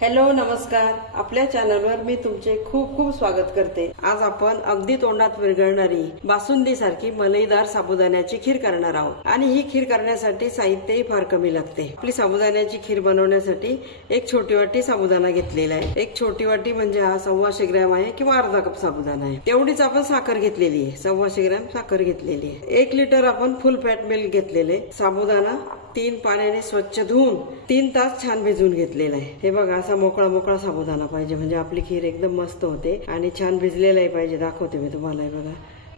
Hello नमस्कार. आपल्या चॅनलवर मी तुमचे खूप खूप स्वागत करते. आज आपण अगदी तोंडात विरघळणारी बासुंदी सारखी मलईदार साबुदाण्याची खीर करणार आहोत. आणि ही खीर करण्यासाठी साहित्यही फार कमी लागते. आपली साबुदाण्याची खीर बनवण्यासाठी एक छोटी वाटी साबुदाणा घेतलेला आहे. एक छोटी वाटी म्हणजे हा सव्वाशे ग्रॅम आहे किंवा अर्धा कप साबुदाणा आहे. तेवढीच आपण साखर घेतलेली आहे. सव्वाशे ग्रॅम साखर घेतलेली आहे. एक लिटर आपण फुल फॅट मिल्क घेतलेले साबुदाणा तीन पाण्याने स्वच्छ धुवून तीन तास छान भिजवून घेतलेला आहे. हे बघा असा मोकळा मोकळा साबुदाणा पाहिजे. म्हणजे आपली खीर एकदम मस्त होते आणि छान भिजलेलाही पाहिजे. दाखवते मी तुम्हाला बघा.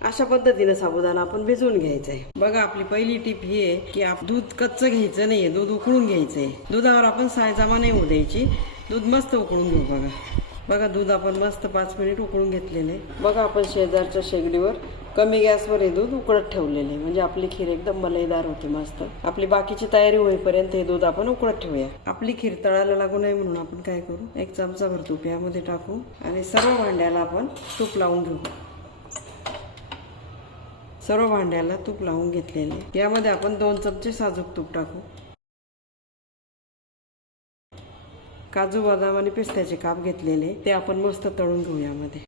अशा पद्धतीने साबुदाणा आपण भिजवून घ्यायचा आहे बघा आपली पहिली टीप ही आहे की आप दूध कच्चं घ्यायचं नाहीये दूध उकळून घ्यायचंय. दुधावर आपण सायजामा नाही होऊ द्यायची. दूध मस्त उकळून घेऊ बघा. बघा दूध आपण मस्त पाच मिनिट उकळून घेतलेले. बघा आपण शेजारच्या शेगडीवर कमी गॅसवर हे दूध उकळत ठेवलेले. म्हणजे आपली खीर एकदम मलईदार होते मस्त. आपली बाकीची तयारी होईपर्यंत हे दूध आपण उकळत ठेवूया. आपली खीर तळायला लागू नये म्हणून आपण काय करू? एक चमचाभर तूप यामध्ये टाकू आणि सर्व भांड्याला आपण तूप लावून घेऊ. सर्व भांड्याला तूप लावून घेतलेले. यामध्ये आपण दोन चमचे साजूक तूप टाकू. काजू बदाम आणि पिस्त्याचे काप घेतलेले. ते आपण मस्त तळून घेऊ यामध्ये.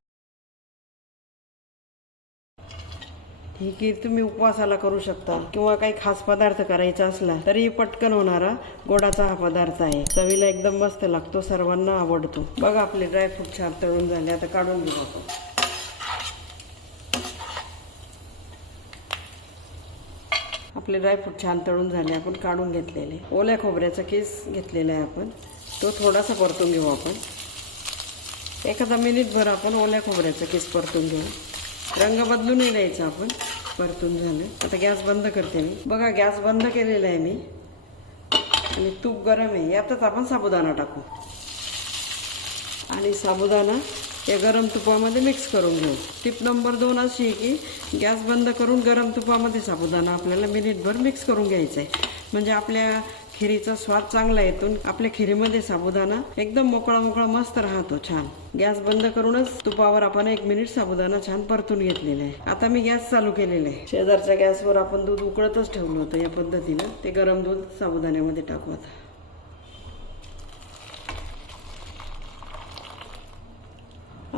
ही खीर तुम्ही उपवासाला करू शकता किंवा काही खास पदार्थ करायचा असला तरी पटकन होणारा गोडाचा हा पदार्थ आहे. चवीला एकदम मस्त लागतो सर्वांना आवडतो. बघा आपले ड्रायफ्रूट छान तळून झाले आता काढून घेऊ आपण. आपले ड्रायफ्रूट छान तळून झाले आपण काढून घेतलेले. ओल्या खोबऱ्याचा केस घेतलेला आहे आपण. तो थोडासा परतून घेऊ आपण. एखादा मिनिटभर आपण ओल्या खोबऱ्याचा केस परतून घेऊ. रंग बदलूनही द्यायचा आपण परतून झालं. आता गॅस बंद करते मी. बघा गॅस बंद केलेला आहे मी. आणि तूप गरम आहे. यातच आपण साबुदाणा टाकू. आणि साबुदाणा या गरम तुपामध्ये मिक्स करून घेऊ. टिप नंबर दोन अशी आहे की गॅस बंद करून गरम तुपामध्ये साबुदाणा आपल्याला मिनिटभर मिक्स करून घ्यायचा आहे. म्हणजे आपल्या खिरीचा स्वाद चांगला येतो आपल्या खिरीमध्ये साबुदाणा एकदम मोकळा मोकळा मस्त राहतो छान. गॅस बंद करूनच तुपावर आपण एक मिनिट साबुदाणा छान परतून घेतलेला आहे. आता मी गॅस चालू केलेला आहे. शेजारच्या गॅसवर आपण दूध उकळतच ठेवलं होतं या पद्धतीनं. ते गरम दूध साबुदाण्यामध्ये टाकू आता.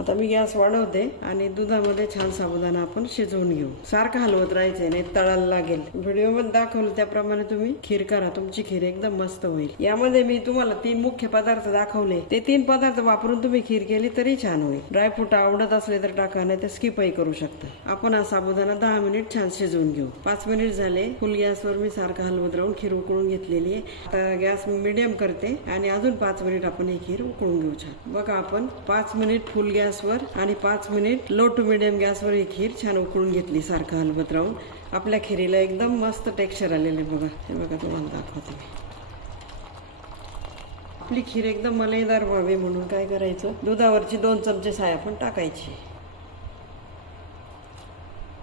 आता मी गॅस वाढवते आणि दुधामध्ये छान साबुदाणा आपण शिजवून घेऊ. सारखं हलवत राहायचंय नाही तळायला लागेल. व्हिडिओमध्ये दाखवलं त्याप्रमाणे तुम्ही खीर करा. तुमची खीर एकदम मस्त होईल. यामध्ये मी तुम्हाला तीन मुख्य पदार्थ दाखवले. ते तीन पदार्थ वापरून तुम्ही खीर केली तरी छान होईल. ड्रायफ्रूट आवडत असले तर टाका नाही तर स्किपही करू शकता. आपण हा साबुदाणा दहा मिनिट छान शिजवून घेऊ. पाच मिनिट झाले. फुल गॅसवर मी सारखं हलवत राहून खीर उकळून घेतलेली आहे. आता गॅस मिडियम करते आणि अजून पाच मिनिट आपण ही खीर उकळून घेऊ छान. बघा आपण पाच मिनिट फुल गॅस गॅसवर आणि पाच मिनिट लो टू मिडियम गॅसवर ही खीर छान उकळून घेतली सारखं हलवत राहून. आपल्या खिरीला एकदम मस्त टेक्स्चर आलेले बघा. हे बघा तुम्हाला दाखवते मी. आपली खीर एकदम मलईदार व्हावी म्हणून काय करायचं? दुधावरची दोन चमचे साय आपण टाकायची.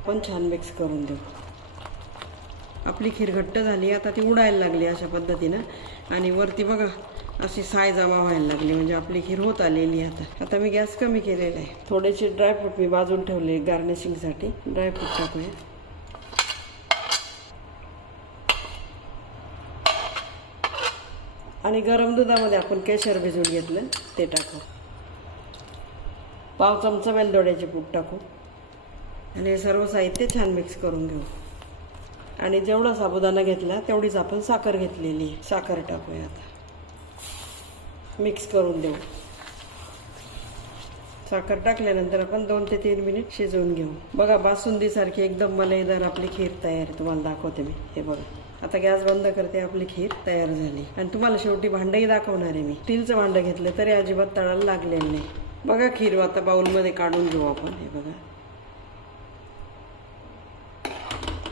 पण छान मिक्स करून देऊ. आपली खीर घट्ट झाली आता ती उडायला लागली अशा पद्धतीनं. आणि वरती बघा अशी साय जमा व्हायला लागली म्हणजे आपली खीर होत आलेली आता. आता मी गॅस कमी केलेला आहे. थोडेसे ड्रायफ्रूट मी बाजून ठेवले गार्निशिंगसाठी. ड्रायफ्रूट टाकूया. आणि गरम दुधामध्ये आपण केशर भिजवून घेतलं ते टाकू. पाव चमचा वेलदोड्याचे पूट टाकू. आणि हे सर्व साहित्य छान मिक्स करून घेऊ. आणि जेवढा साबुदाणा घेतला तेवढीच आपण साखर घेतलेली आहे. साखर टाकूया आता. मिक्स करून देऊ. साखर टाकल्यानंतर आपण दोन ते तीन मिनिट शिजवून घेऊ. बघा बासुंदीसारखी एकदम मलईदार आपली खीर तयार आहे. तुम्हाला दाखवते मी. हे बघा. आता गॅस बंद करते आपली खीर तयार झाली. आणि तुम्हाला शेवटी भांडंही दाखवणार आहे मी. स्टीलचं भांडं घेतलं तरी अजिबात तळायला लागलेलं नाही. बघा खीर आता बाऊलमध्ये काढून घेऊ आपण. हे बघा.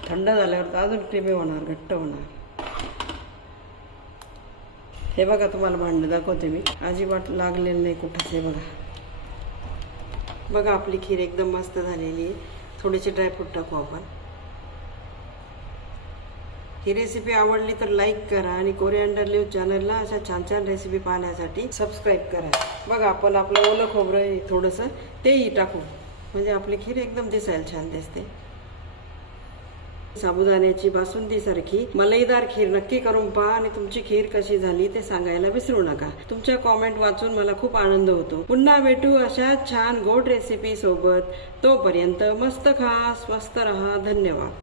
थंड झाल्यावर तर अजून क्रिमी होणार घट्ट होणार. हे बघा तुम्हाला भांडं दाखवते मी. अजिबात लागलेलं नाही कुठंच हे बघा. बघा आपली खीर एकदम मस्त झालेली आहे. थोडेसे ड्रायफ्रूट टाकू आपण. ही रेसिपी आवडली तर लाईक करा आणि कोरिअंडर न्यूज चॅनलला अशा छान छान रेसिपी पाहण्यासाठी सबस्क्राईब करा. बघा आपण आपलं ओलं खोबरं थोडंसं तेही टाकू. म्हणजे आपली खीर एकदम दिसायला छान दिसते. साबुदाण्याची बासुंदी सारखी मलईदार खीर नक्की करून पहा आणि तुमची खीर कशी झाली ते सांगायला विसरू नका. तुमच्या कॉमेंट वाचून मला खूप आनंद होतो. पुन्हा भेटू अशा छान गोड रेसिपी सोबत. तोपर्यंत मस्त खा स्वस्त रहा. धन्यवाद.